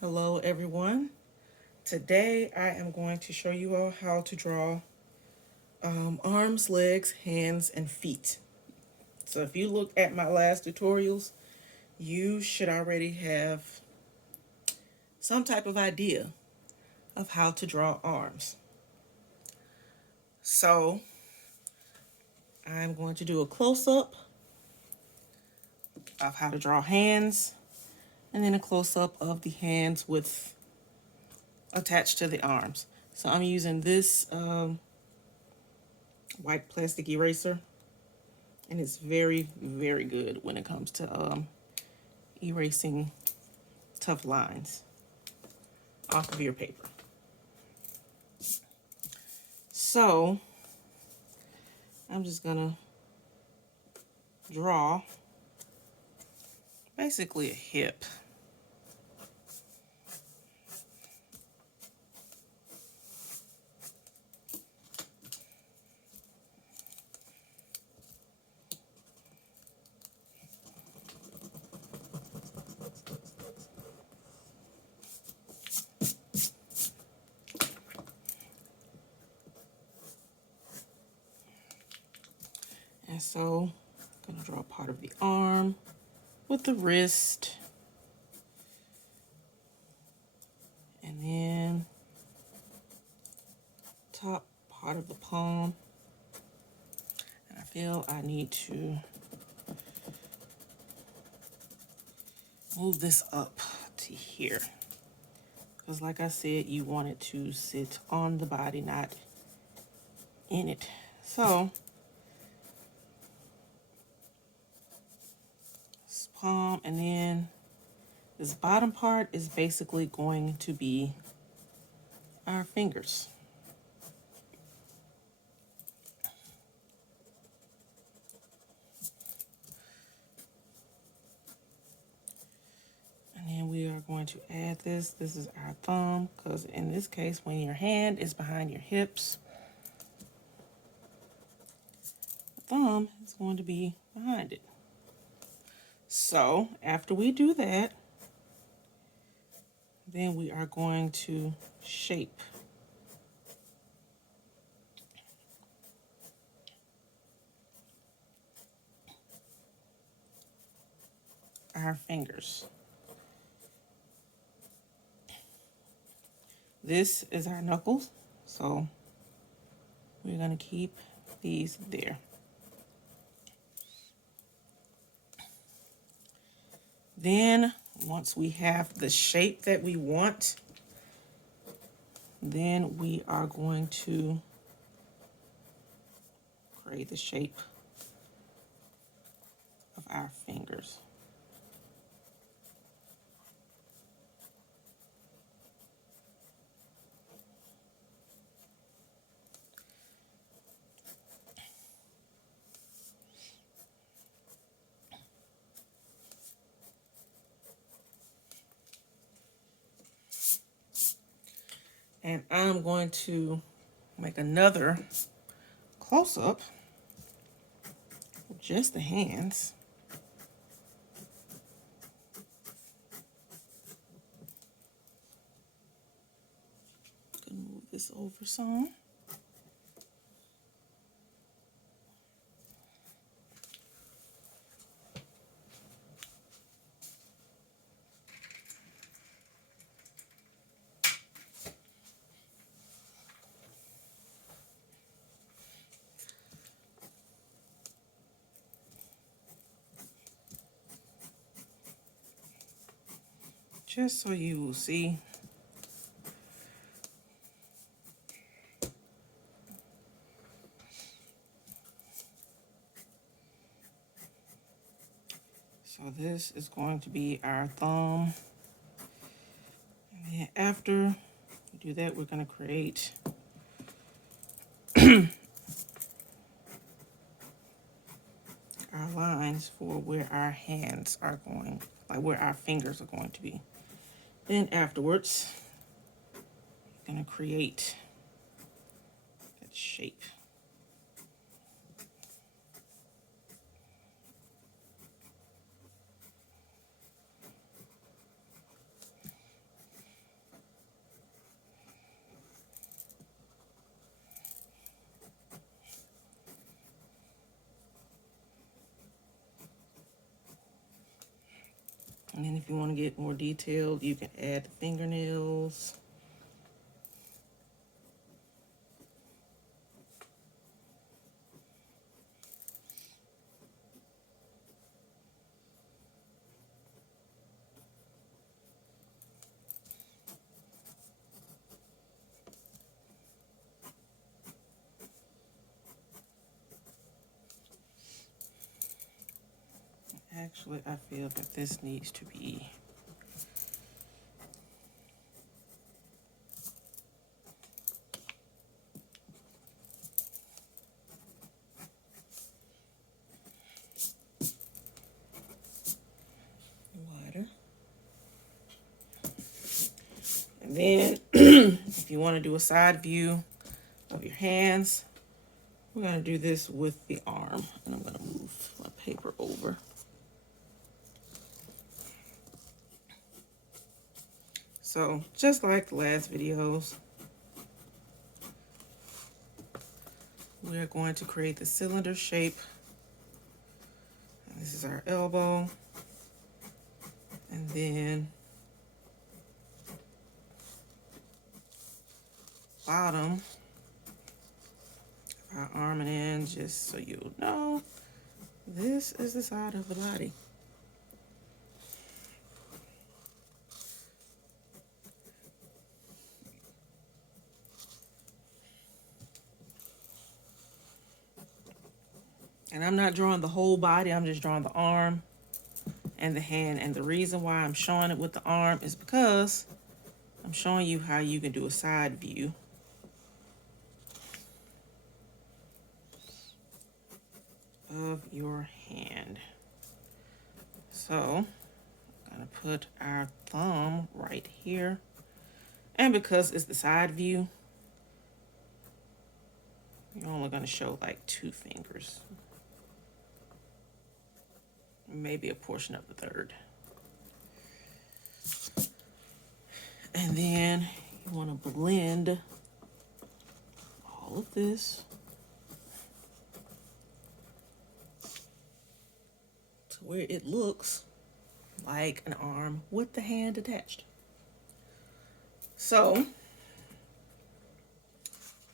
Hello everyone. Today I am going to show you all how to draw arms, legs, hands, and feet. So if you look at my last tutorials, you should already have some type of idea of how to draw arms. So I'm going to do a close-up of how to draw hands, and then a close-up of the hands with attached to the arms. So I'm using this white plastic eraser, and it's very, very good when it comes to erasing tough lines off of your paper. So I'm just gonna draw basically a hip. And so I'm gonna draw part of the arm with the wrist, and then top part of the palm. And I feel I need to move this up to here, because like I said, you want it to sit on the body, not in it. So this palm, and then this bottom part is basically going to be our fingers. And then we are going to add this. This is our thumb, because in this case, when your hand is behind your hips, the thumb is going to be behind it. So after we do that, then we are going to shape our fingers. This is our knuckles, so we're going to keep these there. Then once we have the shape that we want, then we are going to create the shape of our fingers. And I'm going to make another close-up of just the hands. Gonna move this over some. Just so you will see. So this is going to be our thumb. And then after we do that, we're going to create our lines for where our hands are going, like where our fingers are going to be. Then afterwards, we're going to create that shape. And then if you want to get more detailed, you can add the fingernails. Actually, I feel that this needs to be wider. And then if you want to do a side view of your hands, we're going to do this with the arm. And I'm going to move my paper over. So just like the last videos, we're going to create the cylinder shape. And this is our elbow. And then bottom of our arm and end, just so you'll know, this is the side of the body. And I'm not drawing the whole body, I'm just drawing the arm and the hand. And the reason why I'm showing it with the arm is because I'm showing you how you can do a side view. Of your hand. So I'm gonna put our thumb right here. And because it's the side view, you're only gonna show like 2 fingers. Maybe a portion of the third. And then you want to blend all of this to where it looks like an arm with the hand attached. So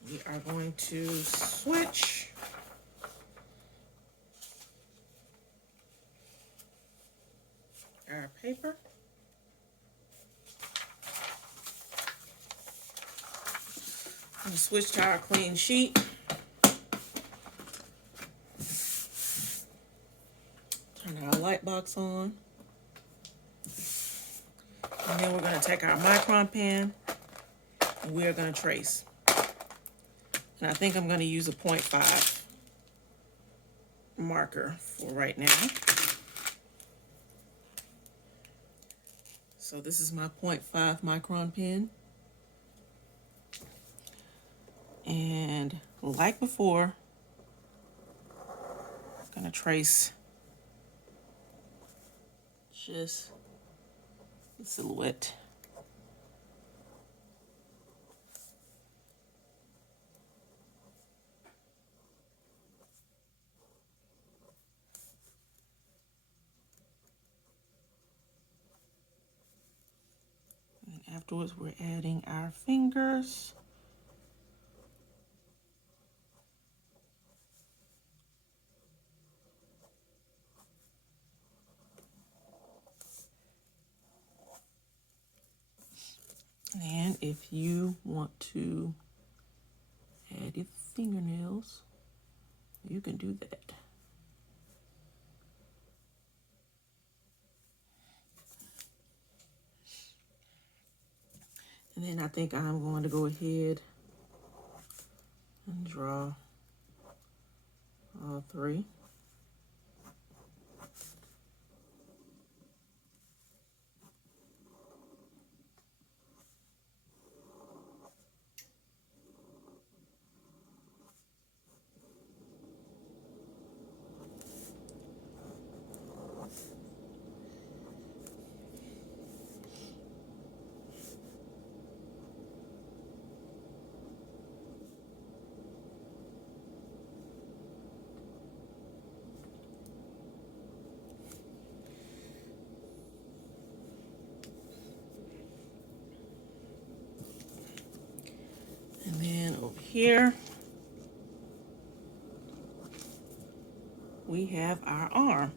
we are going to switch our paper. I'm gonna switch to our clean sheet. Turn our light box on. And then we're gonna take our micron pen and we are gonna trace. And I think I'm gonna use a 0.5 marker for right now. So this is my 0.5 micron pen. And like before, I'm gonna trace just the silhouette. And afterwards, we're adding our fingers. And if you want to add your fingernails, you can do that. And then I think I'm going to go ahead and draw all 3. here we have our arm.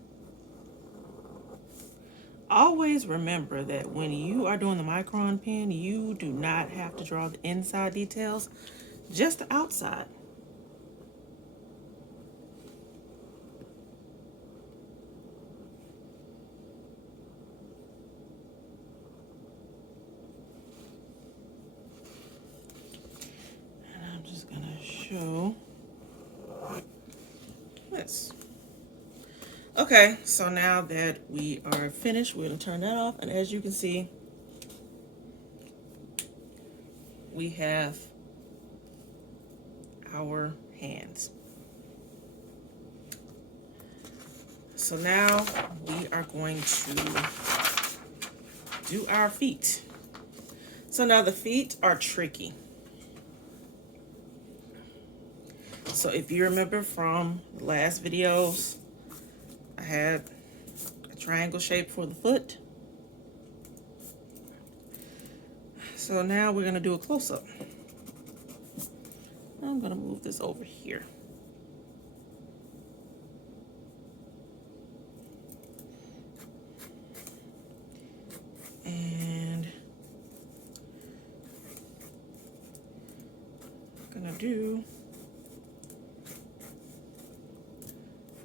Always remember that when you are doing the micron pen, you do not have to draw the inside details, just the outside. And I'm just gonna show this. Okay, so now that we are finished, we're gonna turn that off, and as you can see, we have our hands. So now we are going to do our feet. So now the feet are tricky. So if you remember from the last videos, I had a triangle shape for the foot. So now we're gonna do a close-up. I'm gonna move this over here. And I'm gonna do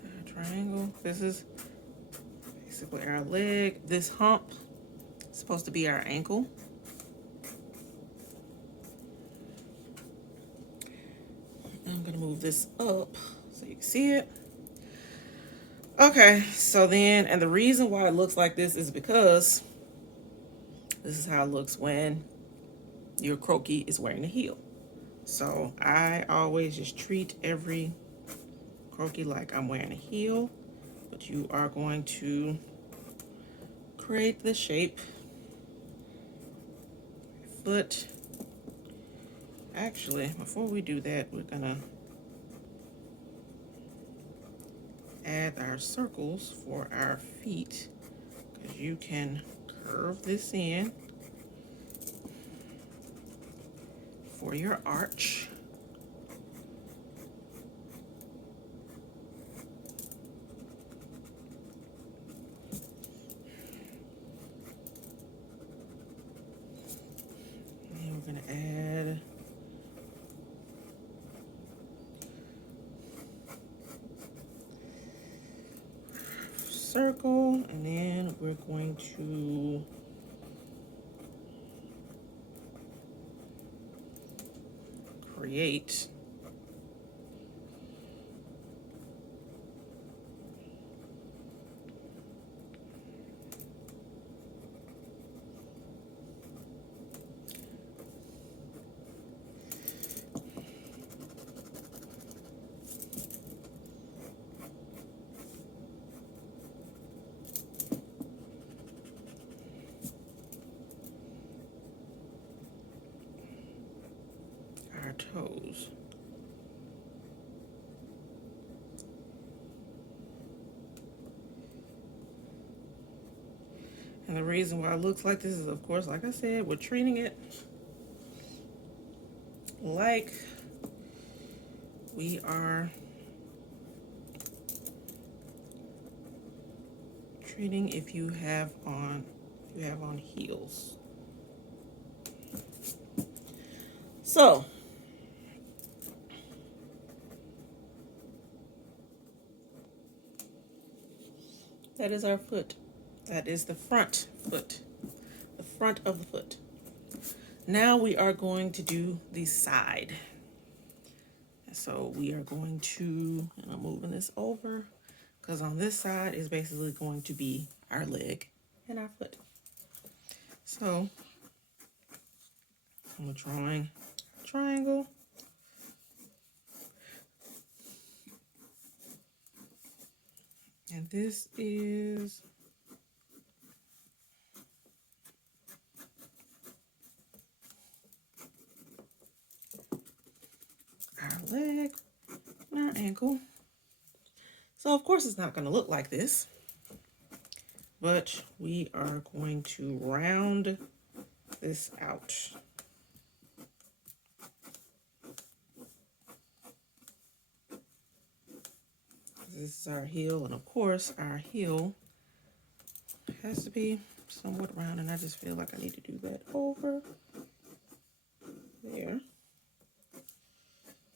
a triangle. This is basically our leg. This hump is supposed to be our ankle. I'm gonna move this up so you can see it. Okay, so then, and the reason why it looks like this is because this is how it looks when your croquis is wearing a heel. So I always just treat every croquis like I'm wearing a heel, but you are going to create the shape. Foot. Actually, before we do that, we're gonna add our circles for our feet, because you can curve this in for your arch. And we're gonna add circle, and then we're going to create our toes. And the reason why it looks like this is, of course, like I said, we're treating it like we are treating if you have on heels. So that is our foot. That is the front foot, the front of the foot. Now we are going to do the side. So we are going to, and I'm moving this over, because on this side is basically going to be our leg and our foot. So I'm drawing a triangle. And this is our leg and our ankle. So of course it's not going to look like this, but we are going to round this out. This is our heel, and of course our heel has to be somewhat round, and I just feel like I need to do that over there.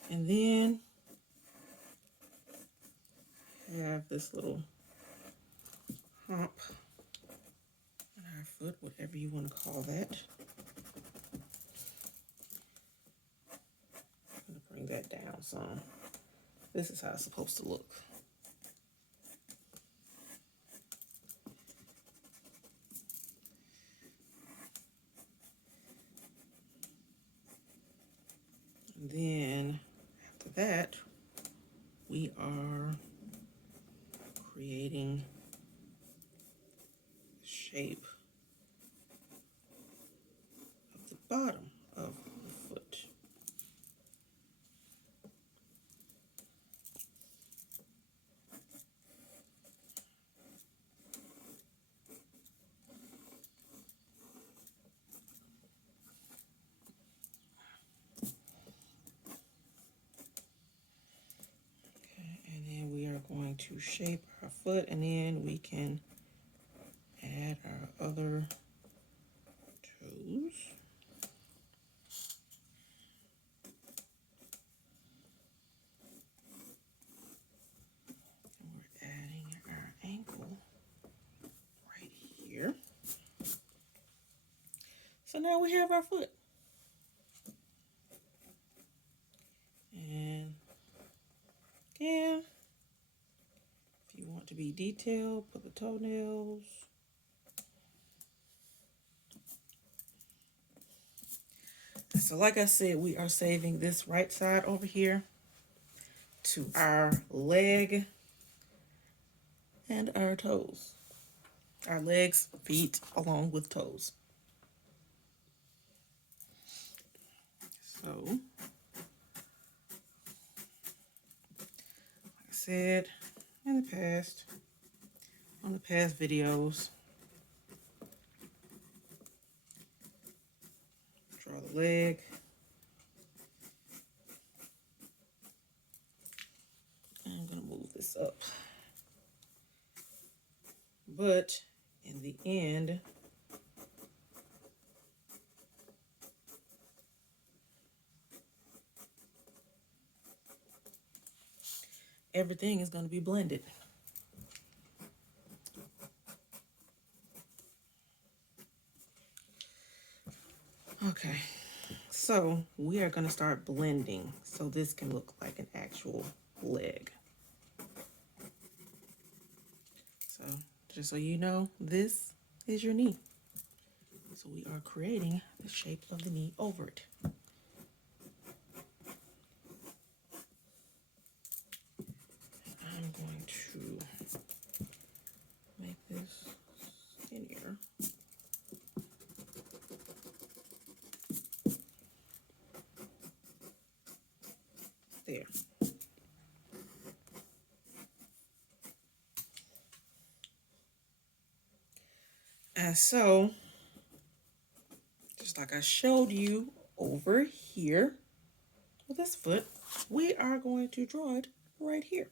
And then we have this little hump on our foot, whatever you want to call that. I'm going to bring that down some. This is how it's supposed to look. And then after that, we are creating the shape of the bottom of the foot. Going to shape our foot, and then we can add our other toes. And we're adding our ankle right here. So now we have our foot. And again, if you want to be detailed, put the toenails. So like I said, we are saving this right side over here to our leg and our toes. Our legs, feet, along with toes. So, like I said in the past, on the past videos, draw the leg. I'm going to move this up. But in the end, everything is going to be blended. Okay, so we are going to start blending so this can look like an actual leg. So just so you know, this is your knee. So we are creating the shape of the knee over it. I'm going to make this skinnier. There. And so, just like I showed you over here with this foot, we are going to draw it right here.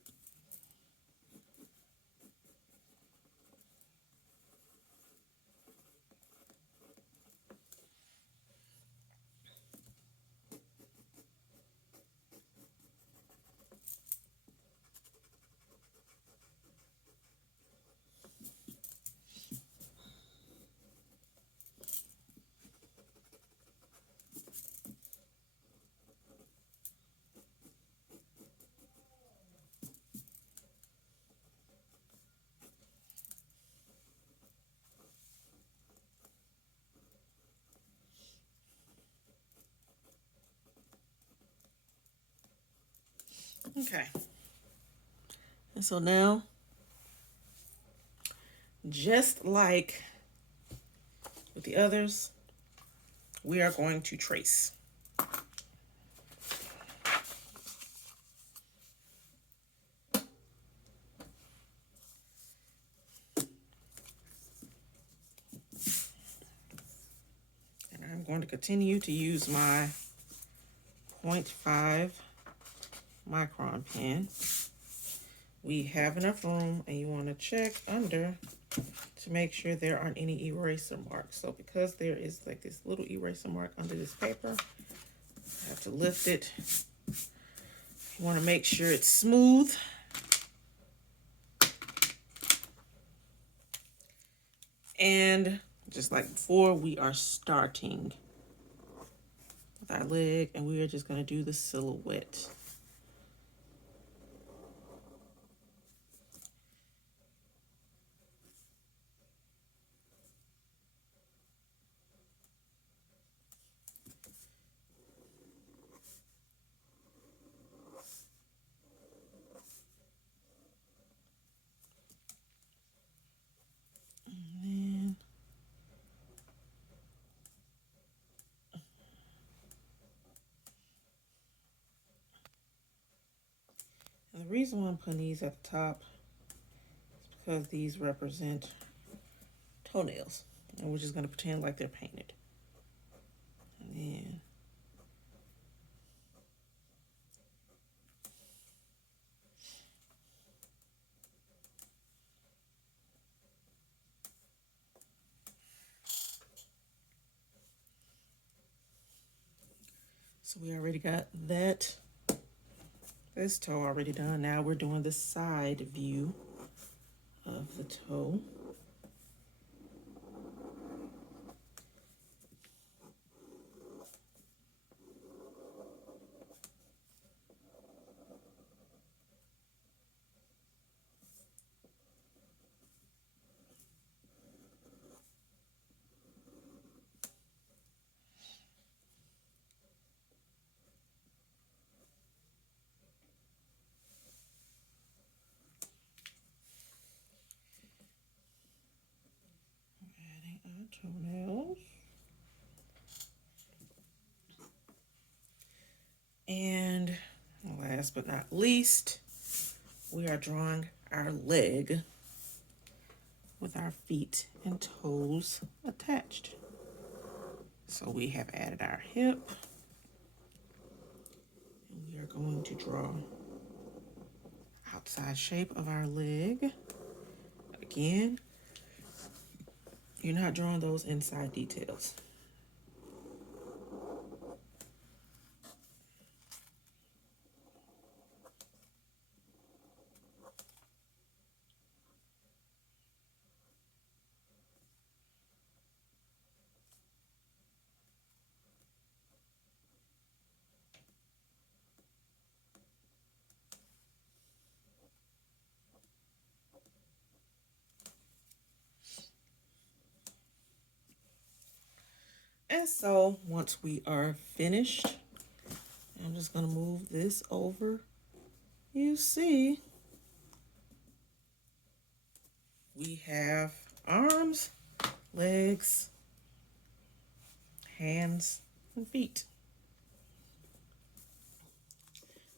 Okay. And so now, just like with the others, we are going to trace. And I'm going to continue to use my 0.5 micron pen we have enough room, and you want to check under to make sure there aren't any eraser marks. So because there is like this little eraser mark under this paper, I have to lift it. You want to make sure it's smooth. And just like before, we are starting with our leg, and we are just going to do the silhouette. And the reason why I'm putting these at the top is because these represent toenails, and we're just going to pretend like they're painted. And then so we already got this toe already done. Now we're doing the side view of the toe. Adding our toenails. And last but not least, we are drawing our leg with our feet and toes attached. So we have added our hip, and we are going to draw outside shape of our leg. Again, you're not drawing those inside details. And so once we are finished, I'm just going to move this over. You see, we have arms, legs, hands, and feet.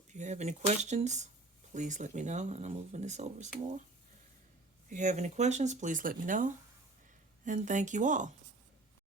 If you have any questions, please let me know. And I'm moving this over some more. If you have any questions, please let me know. And thank you all.